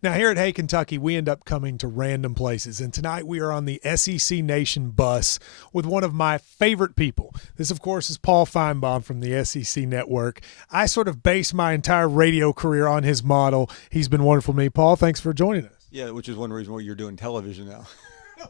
Now, here at Hey Kentucky, we end up coming to random places, and tonight we are on the SEC Nation bus with one of my favorite people. This, of course, is Paul Finebaum from the SEC Network. I sort of base my entire radio career on his model. He's been wonderful to me. Paul, thanks for joining us. Yeah, which is one reason why you're doing television now.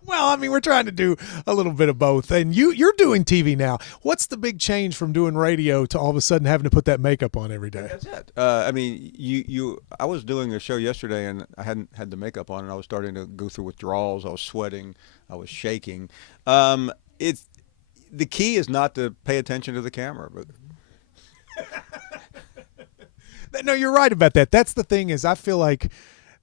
Well, I mean, we're trying to do a little bit of both, and you're doing TV now. What's the big change from doing radio to all of a sudden having to put that makeup on every day? That's it. I mean, I was doing a show yesterday, and I hadn't had the makeup on, and I was starting to go through withdrawals. I was sweating. I was shaking. It's the key is not to pay attention to the camera, but. No, you're right about that. That's the thing is I feel like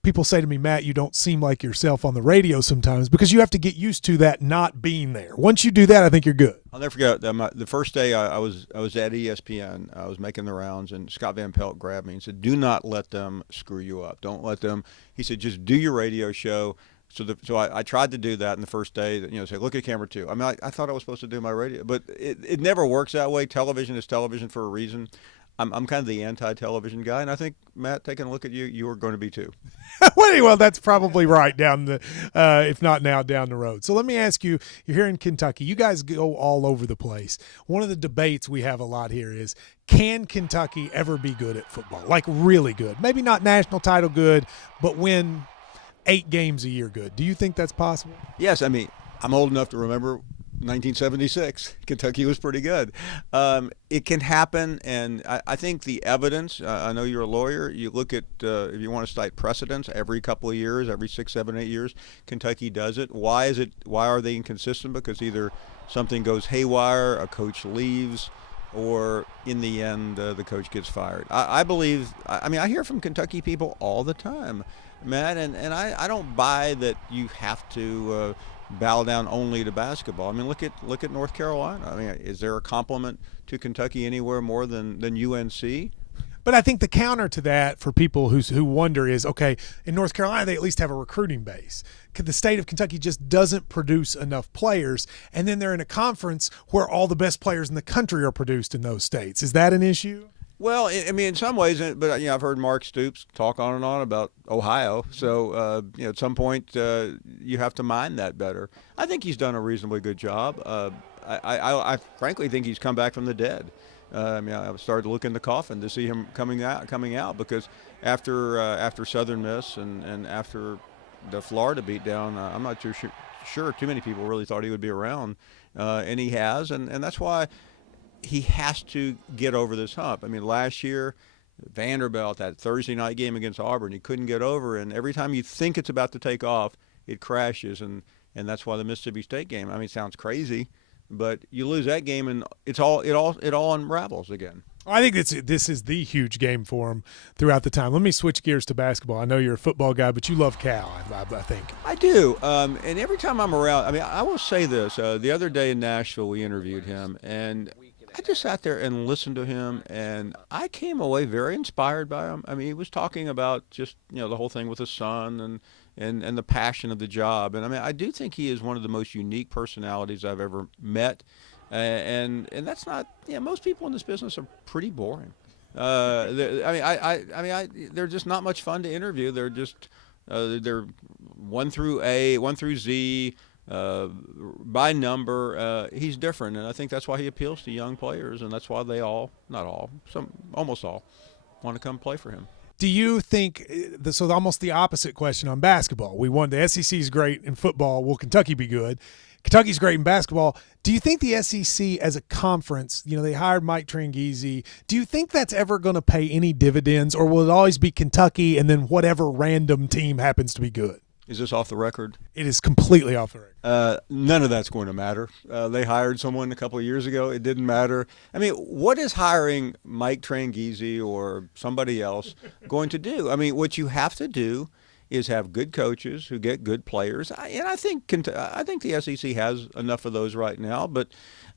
people say to me, Matt, you don't seem like yourself on the radio sometimes because you have to get used to that not being there. Once you do that, I think you're good. I'll never forget the first day I was at ESPN. I was making the rounds, and Scott Van Pelt grabbed me and said, "Do not let them screw you up. Don't let them." He said, "Just do your radio show." So I tried to do that in the first day. Say, look at camera two. I mean, I thought I was supposed to do my radio, but it never works that way. Television is television for a reason. I'm kind of the anti-television guy, and I think, Matt, taking a look at you, you are going to be too. Well, that's probably right down the, if not now, down the road. So let me ask you, you're here in Kentucky. You guys go all over the place. One of the debates we have a lot here is, can Kentucky ever be good at football? Like really good? Maybe not national title good, but win 8 games a year good. Do you think that's possible? Yes, I mean, I'm old enough to remember 1976, Kentucky was pretty good. It can happen, and I think the evidence, I know you're a lawyer, you look at, if you want to cite precedents, every couple of years, every 6, 7, 8 years, Kentucky does it. Why are they inconsistent? Because either something goes haywire, a coach leaves, or in the end, the coach gets fired. I believe, I mean, I hear from Kentucky people all the time, Matt, and I don't buy that you have to bow down only to basketball. I mean, look at North Carolina. I mean, is there a compliment to Kentucky anywhere more than UNC? But I think the counter to that for people who wonder is, okay, in North Carolina they at least have a recruiting base. The state of Kentucky just doesn't produce enough players, and then they're in a conference where all the best players in the country are produced in those states. Is that an issue? Well, I mean, in some ways, but I've heard Mark Stoops talk on and on about Ohio. So at some point, you have to mind that better. I think he's done a reasonably good job. I frankly think he's come back from the dead. I mean, I started to look in the coffin to see him coming out because after Southern Miss and after the Florida beatdown, I'm not sure too many people really thought he would be around, and he has, and that's why. He has to get over this hump. I mean, last year, Vanderbilt, that Thursday night game against Auburn, he couldn't get over, and every time you think it's about to take off, it crashes, and that's why the Mississippi State game. I mean, it sounds crazy, but you lose that game, and it all unravels again. I think this is the huge game for him throughout the time. Let me switch gears to basketball. I know you're a football guy, but you love Cal, I think. I do, and every time I'm around, I mean, I will say this. The other day in Nashville, we interviewed him, and I just sat there and listened to him, and I came away very inspired by him. I mean, he was talking about just, the whole thing with his son and the passion of the job. And I mean, I do think he is one of the most unique personalities I've ever met. And that's not, most people in this business are pretty boring. They're just not much fun to interview. They're just, they're 1 through A, 1 through Z, by number. He's different, and I think that's why he appeals to young players, and that's why they almost all want to come play for him. Do you think so? Almost the opposite question on basketball. We won. The SEC is great in football. Will Kentucky be good? Kentucky's great in basketball. Do you think the SEC as a conference, they hired Mike Tranghese, do you think that's ever going to pay any dividends, or will it always be Kentucky and then whatever random team happens to be good? Is this off the record? It is completely off the record. None of that's going to matter. They hired someone a couple of years ago. It didn't matter. I mean, what is hiring Mike Tranghese or somebody else going to do? I mean, what you have to do is have good coaches who get good players. And I think the SEC has enough of those right now, but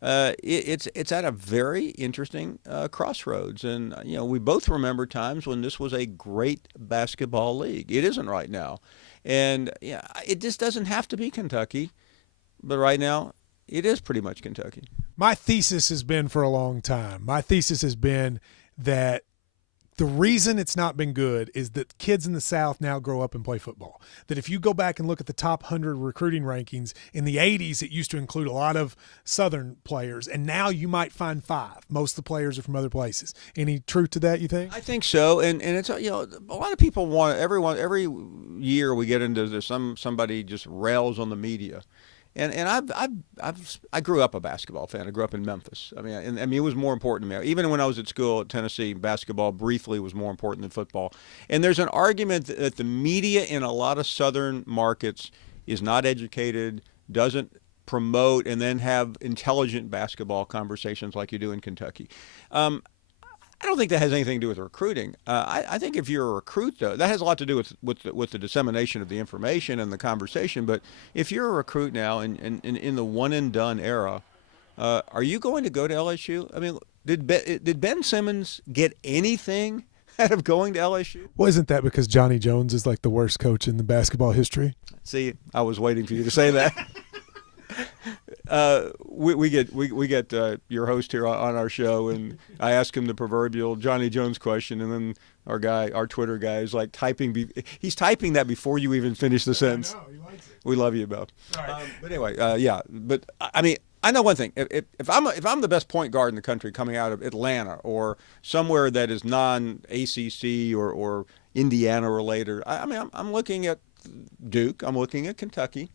it's at a very interesting crossroads. And, we both remember times when this was a great basketball league. It isn't right now. And it just doesn't have to be Kentucky, but right now it is pretty much Kentucky. My thesis has been for a long time. My thesis has been that The reason it's not been good is that kids in the South now grow up and play football. That if you go back and look at the top 100 recruiting rankings, in the 80s, it used to include a lot of Southern players, and now you might find 5. Most of the players are from other places. Any truth to that, you think? I think so, and it's a lot of people want every year we get into this, somebody just rails on the media. And I grew up a basketball fan. I grew up in Memphis. I mean, it was more important to me. Even when I was at school at Tennessee, basketball briefly was more important than football. And there's an argument that the media in a lot of southern markets is not educated, doesn't promote, and then have intelligent basketball conversations like you do in Kentucky. I don't think that has anything to do with recruiting. I think if you're a recruit, though, that has a lot to do with the dissemination of the information and the conversation. But if you're a recruit now and in the one and done era, are you going to go to LSU? I mean, did Ben Simmons get anything out of going to LSU? Well, isn't that because Johnny Jones is like the worst coach in the basketball history? See, I was waiting for you to say that. We get your host here on our show, and I ask him the proverbial Johnny Jones question, and then our Twitter guy is like he's typing that before you even finish the sentence. I know, he likes it. We love you, Bill. Right. But anyway, yeah. But I mean, I know one thing. If I'm the best point guard in the country coming out of Atlanta or somewhere that is non-ACC or Indiana related, I mean, I'm looking at Duke. I'm looking at Kentucky.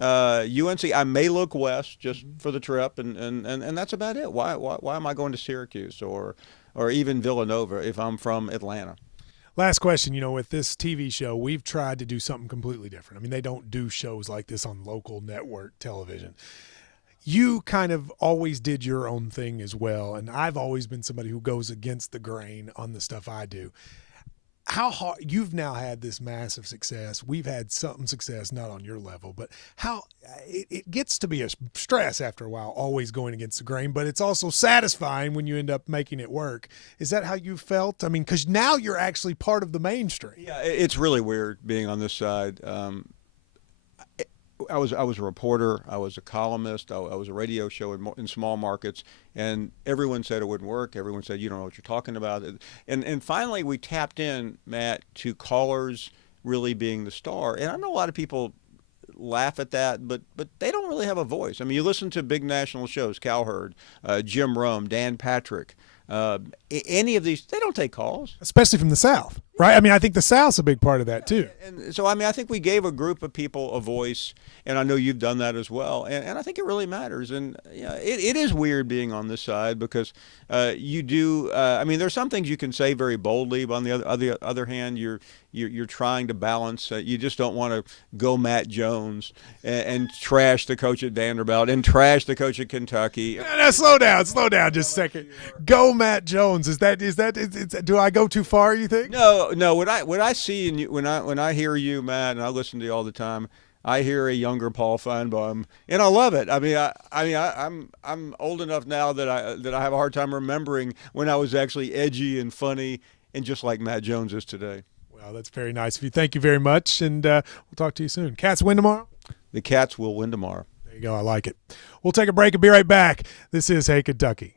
UNC, I may look west just for the trip, and that's about it. Why am I going to Syracuse or even Villanova if I'm from Atlanta? Last question, with this TV show, we've tried to do something completely different. I mean, they don't do shows like this on local network television. You kind of always did your own thing as well, and I've always been somebody who goes against the grain on the stuff I do. How hard you've now had this massive success. We've had some success, not on your level, but how it gets to be a stress after a while, always going against the grain, but it's also satisfying when you end up making it work. Is that how you felt? I mean, because now you're actually part of the mainstream. Yeah, it's really weird being on this side. I was a reporter. I was a columnist. I was a radio show in small markets, and everyone said it wouldn't work. Everyone said you don't know what you're talking about. And finally, we tapped in, Matt, to callers really being the star. And I know a lot of people laugh at that, but they don't really have a voice. I mean, you listen to big national shows, Cowherd, Jim Rome, Dan Patrick. Any of these, they don't take calls, especially from the South, right? I mean, I think the South's a big part of that too. And so, I mean, I think we gave a group of people a voice, and I know you've done that as well. And I think it really matters. And it is weird being on this side because you do. I mean, there's some things you can say very boldly, but on the other hand, you're trying to balance. You just don't want to go Matt Jones and trash the coach at Vanderbilt and trash the coach at Kentucky. No, slow down just a second. Go Matt Jones. Is that do I go too far, you think? No. What I see in you, when I hear you, Matt, and I listen to you all the time, I hear a younger Paul Finebaum, and I love it. I mean, I'm old enough now that I have a hard time remembering when I was actually edgy and funny and just like Matt Jones is today. Well, that's very nice of you. Thank you very much, and we'll talk to you soon. Cats win tomorrow? The Cats will win tomorrow. There you go. I like it. We'll take a break and be right back. This is Hey Kentucky.